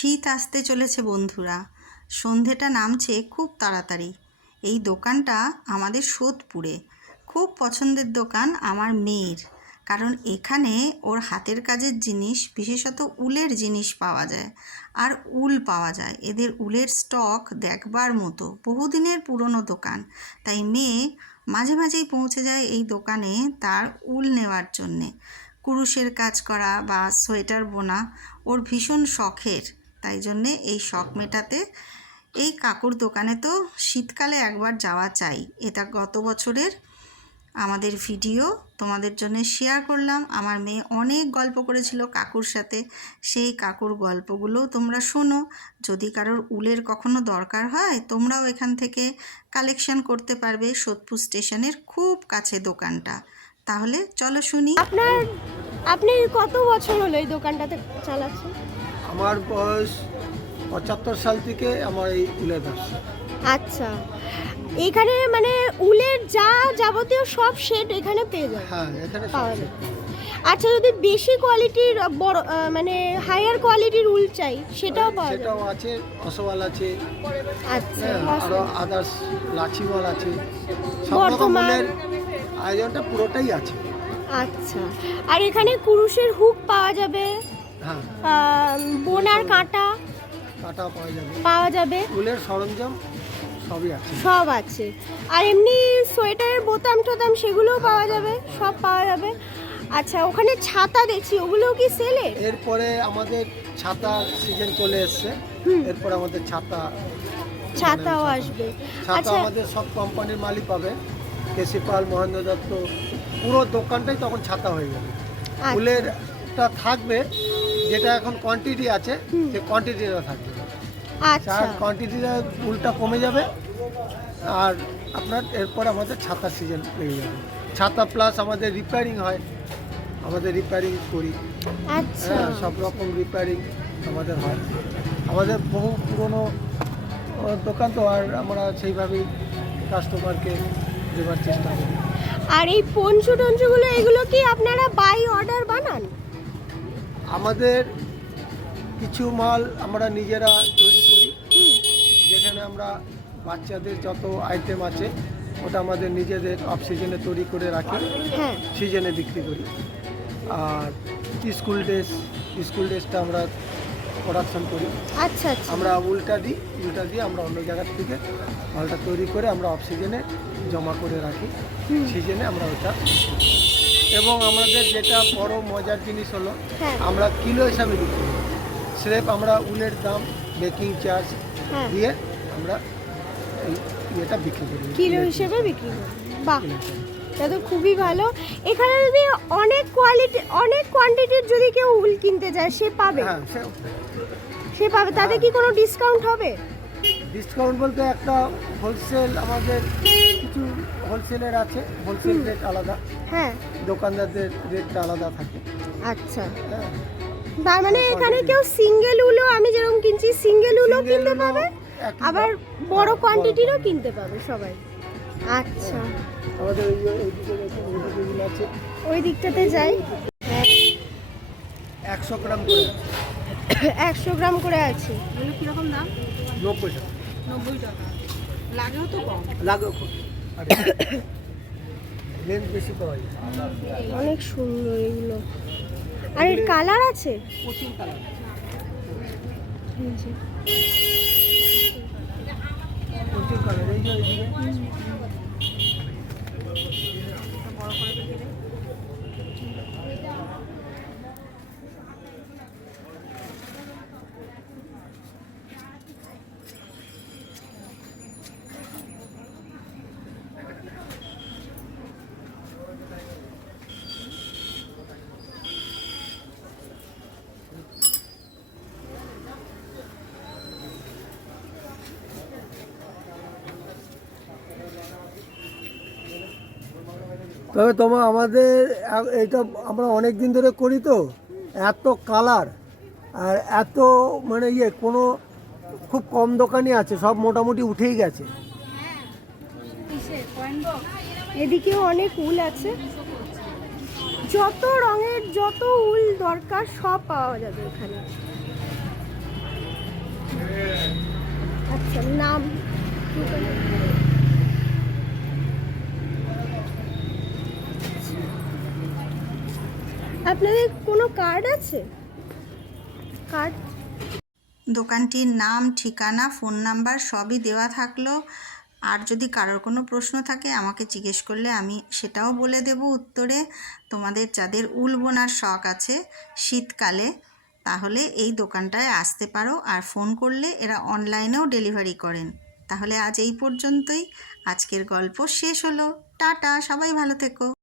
শীত আসতে চলেছে বন্ধুরা। সন্ধেটা নামছে খুব তাড়াতাড়ি। এই দোকানটা আমাদের সোদপুরে। খুব পছন্দের দোকান আমার মেয়ের। কারণ এখানে ওর হাতের কাজের জিনিস, বিশেষত উলের জিনিস পাওয়া যায় আর উল পাওয়া যায়। এদের উলের স্টক দেখবার মতো। বহুদিনের পুরনো দোকান। তাই মেয়ে মাঝে মাঝেই পৌঁছে যায় এই দোকানে তার উল নেওয়ার জন্যে। কুরুশের কাজ করা বা সোয়েটার বোনা ওর ভীষণ শখের। তাই জন্যে এই শখ মেটাতে এই কাকুর দোকানে তো শীতকালে একবার যাওয়া চাই। এটা গত বছরের আমাদের ভিডিও। তোমাদের জন্য শেয়ার করলাম। আমার মেয়ে অনেক গল্প করেছিল কাকুর সাথে। সেই কাকুর গল্পগুলোও তোমরা শোনো। যদি কারোর উলের কখনো দরকার হয়, তোমরাও এখান থেকে কালেকশন করতে পারবে সোদপুর স্টেশনের খুব কাছে দোকানটা। তাহলে চলো শুনি। আপনার আপনি কত বছর হলো এই দোকানটাতে চালাচ্ছেন? আমার বয়স পঁচাত্তর সাল থেকে আমার এই উলের ব্যবসা। আচ্ছা। এখানে মানে উলের যা যাবতীয় সব সেট এখানে পেয়ে যায় হ্যাঁ এখানে সব পাওয়া। যায় আচ্ছা যদি বেশি কোয়ালিটির বড় আহ, মানে হায়ার কোয়ালিটির উল চাই সেটাও পাওয়া যায় সেটাও আছে অসওয়াল আছে আচ্ছা হ্যাঁ, আরও আদার্স লাচিওয়াল আছে সব রকম বর্তমান- উলের আয়োজনটা পুরোটাই আছে। আচ্ছা। আর এখানে কুরুশের হুক পাওয়া যাবে? হ্যাঁ বোনার কাঁটা কাটা পাওয়া যাবে। পাওয়া যাবে। উলের সরঞ্জাম সবই আছে। সব আছে। আর এমনি সোয়েটারের বোতাম টোতাম সেগুলোও পাওয়া যাবে সব পাওয়া যাবে। আচ্ছা ওখানে ছাতা দেখছি ওগুলোও কি সেলের এরপরে আমাদের ছাতার সিজন চলে এসছে। এরপর আমাদের ছাতা ছাতাও আসবে। ছাতা আচ্ছা। আমাদের সব কোম্পানির মালই পাবে। কেসি পাল মহেন্দ্র দত্ত পুরো দোকানটাই তখন ছাতা হয়ে যাবে। আচ্ছা। ফুলেরটা থাকবে যেটা এখন কোয়ান্টিটি আছে। সে কোয়ান্টিটিটা থাকবে। আচ্ছা। আর কোয়ান্টিটিটা ফুলটা কমে যাবে আর আপনার এরপর আমাদের ছাতা সিজন লেগে যাবে। ছাতা প্লাস আমাদের রিপেয়ারিং হয় আমাদের রিপেয়ারিং করি। আচ্ছা। হ্যাঁ সব রকম রিপেয়ারিং আমাদের হয়। আমাদের বহু পুরনো দোকান তো আর আমরা সেইভাবেই কাস্টমারকে দেওয়ার চেষ্টা করি। আর এই পঞ্চু টঞ্চুগুলো এগুলো কি আপনারা বাই অর্ডার বানান? আমাদের কিছু মাল আমরা নিজেরা তৈরি করি। যেখানে আমরা বাচ্চাদের যত আইটেম আছে ওটা আমাদের নিজেদের অফ সিজনে তৈরি করে রাখি হ্যাঁ। সিজনে বিক্রি করি। আর স্কুল ড্রেস স্কুল ড্রেসটা আমরা প্রোডাকশন করি। আচ্ছা আচ্ছা। আমরা উল্টা দিই উল্টা দিয়ে আমরা অন্য জায়গার থেকে মালটা তৈরি করে আমরা অফ সিজনে জমা করে রাখি। সিজনে আমরা ওটা এবং আমাদের যেটা বড় মজার জিনিস হলো হ্যাঁ। আমরা কিলো হিসাবে বিক্রি করি। স্রেফ আমরা উলের দাম বেকিং চার্জ হ্যাঁ। দিয়ে আমরা এটা বিক্রি করি। কিলো হিসেবে বিক্রি করি। বাহ। এটা তো খুবই ভালো। এখানে যদি অনেক কোয়ালিটি অনেক কোয়ান্টিটির যদি কেউ উল কিনতে যায় সে পাবে? হ্যাঁ সে সে পাবে। তাতে কি কোনো ডিসকাউন্ট হবে? ডিসকাউন্ট বলতে একটা হোলসেল আমাদের কিছু হোলসেলের আছে। হোলসেল রেট আলাদা। হ্যাঁ। দোকানদারদের রেটটা আলাদা থাকে। আচ্ছা। হ্যাঁ। তার মানে এখানে কেউ সিঙ্গেল উলও আমি যেরকম কিনছি সিঙ্গেল উলও Single কিনতে উলও পাবে। একই আবার দাম। বড় হ্যাঁ, কোয়ান্টিটিরও কিনতে পাবে সবাই। আচ্ছা। আমাদের এই যে এইদিকে দেখুন এইদিকে আছে। ওই দিকটাতে যাই। হ্যাঁ একশো গ্রাম করে একশো গ্রাম করে আছে। এগুলো কীরকম দাম? নব্বই টাকা। নব্বই টাকা। লাগেও তো কম। লাগে লেন্থ বেশি পাওয়া যায়। অনেক সুন্দর এগুলো। আর এর কালার আছে? প্রচুর কালার প্রচুর কালার। এই যে করে তবে তোমার আমাদের এটা আমরা অনেক দিন ধরে করি তো। এত কালার আর এত মানে ইয়ে কোনো খুব কম দোকানই আছে, সব মোটামুটি উঠেই গেছে। এদিকেও অনেক উল আছে। যত রঙের যত উল দরকার, সব পাওয়া যাবে এখানে। আচ্ছা নাম। আপনাদের কোনো কার্ড আছে? কার্ড দোকানটির নাম, ঠিকানা ফোন নাম্বার সবই দেওয়া থাকল। আর যদি কারোর কোনো প্রশ্ন থাকে, আমাকে জিজ্ঞেস করলে আমি সেটাও বলে দেব উত্তরে। তোমাদের যাদের উল বোনার শখ আছে শীতকালে, তাহলে এই দোকানটায় আসতে পারো। আর ফোন করলে এরা অনলাইনেও ডেলিভারি করেন। তাহলে আজ এই পর্যন্তই। আজকের গল্প শেষ হলো। টাটা, সবাই ভালো থেকো।